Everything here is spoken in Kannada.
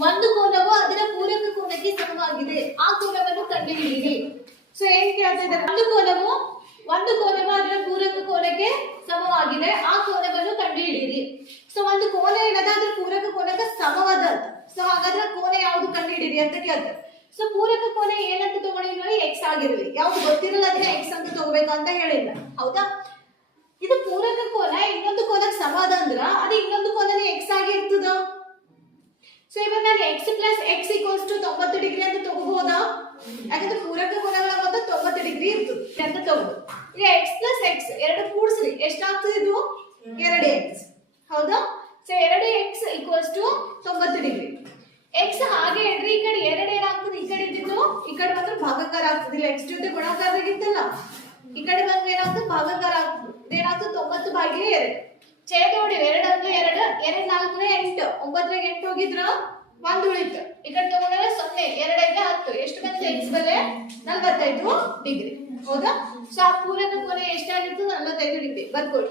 ಒಂದು ಕೋನವು ಅದರ ಪೂರಕ ಕೋನಕ್ಕೆ ಸಮವಾಗಿದೆ, ಆ ಕೋನವನ್ನು ಕಂಡುಹಿಡಿಯಿರಿ. ಸೊ ಏನ್ ಕೇಳ್ತಾ ಇದ್ದಾರೆ, ಒಂದು ಕೋನವು ಅದರ ಪೂರಕ ಕೋನಕ್ಕೆ ಸಮವಾಗಿದೆ, ಆ ಕೋನವನ್ನು ಕಂಡುಹಿಡಿಯಿರಿ. ಸೊ ಒಂದು ಕೋನ ಏನದ ಅದ್ರ ಪೂರಕ ಕೋನಕ್ಕೆ ಸಮವಾದ. ಸೊ ಹಾಗಾದ್ರೆ ಕೋನ ಯಾವ್ದು ಕಂಡುಹಿಡಿಯಿರಿ ಅಂತ ಕೇಳ್ತಾರೆ. ಸೊ ಪೂರಕ ಕೋನ ಏನಂತ ತಗೊಂಡಿದ್ವಿ, ಎಕ್ಸ್ ಆಗಿರ್ಲಿ. ಯಾವ್ದು ಗೊತ್ತಿರಲ್ಲ ಅದನ್ನ ಎಕ್ಸ್ ಅಂತ ತಗೋಬೇಕು ಅಂತ ಹೇಳಿಲ್ಲ, ಹೌದಾ? ಇದು ಪೂರಕ ಕೋನ ಇನ್ನೊಂದು ಕೋನಕ್ಕೆ ಸಮಾದ ಅಂದ್ರ ಅದು ಇನ್ನೊಂದು ಕೋನನೇ ಎಕ್ಸ್ ಆಗಿ ಇರ್ತದ. ಸೊ ಇವಾಗ ನಾನು x plus x equals to 90 degree ಅಂತ ತಗೋಬಹುದಾ? ಯಾಕಂದ್ರೆ ಪೂರಕ ಕೋನಗಳ ಮೊತ್ತ 90 ಡಿಗ್ರಿ ಇರ್ತದೆ ಅಂತ ತಗೋಬಹುದು. ಈಗ x ಪ್ಲಸ್ x ಎರಡು ಕೂಡಿಸ್ರಿ ಎಷ್ಟಾಗ್ತದೆ, ಇದು 2x, ಹೌದಾ? So 2x equals to 90 degree. x ಹಾಗೆ ಇಡ್ರಿ, ಈ ಕಡೆ 2 ಏನಾಗ್ತದೆ, ಈ ಕಡೆ ಇದ್ದಿದ್ದು ಈ ಕಡೆ ಬಂದ್ರೆ ಭಾಗಾಕಾರ ಆಗ್ತದೆ. ಇಲ್ಲ x ಜೊತೆ ಗುಣಾಕಾರದಾಗಿತ್ತಲ್ಲ, ಈ ಕಡೆ ಬಂದ್ರೆ ಏನಾಗ್ತದೆ, ಭಾಗಾಕಾರ ಆಗ್ತದೆ. ಏನಾಗ್ತದೆ, 90 ಭಾಗಿಲೆ 2. ಛೇದ ನೋಡಿ, 2 ಅಂದ್ರೆ 2, 2 4 8, 9 8 ಹೋಗಿದ್ರ 1 ಉಳಿತು. ಈ ಕಡೆ ತಗೊಂಡ್ರೆ 0, 2 5 10, ಎಷ್ಟು ಬಂತು x ಬೆಲೆ 45 ಡಿಗ್ರಿ, ಹೌದಾ? ಸೊ ಆ ಪೂರಕ ಕೋನ ಎಷ್ಟಾಗಿತ್ತು, 45 ಡಿಗ್ರಿ ಬರ್ಕೊಳ್ಳಿ.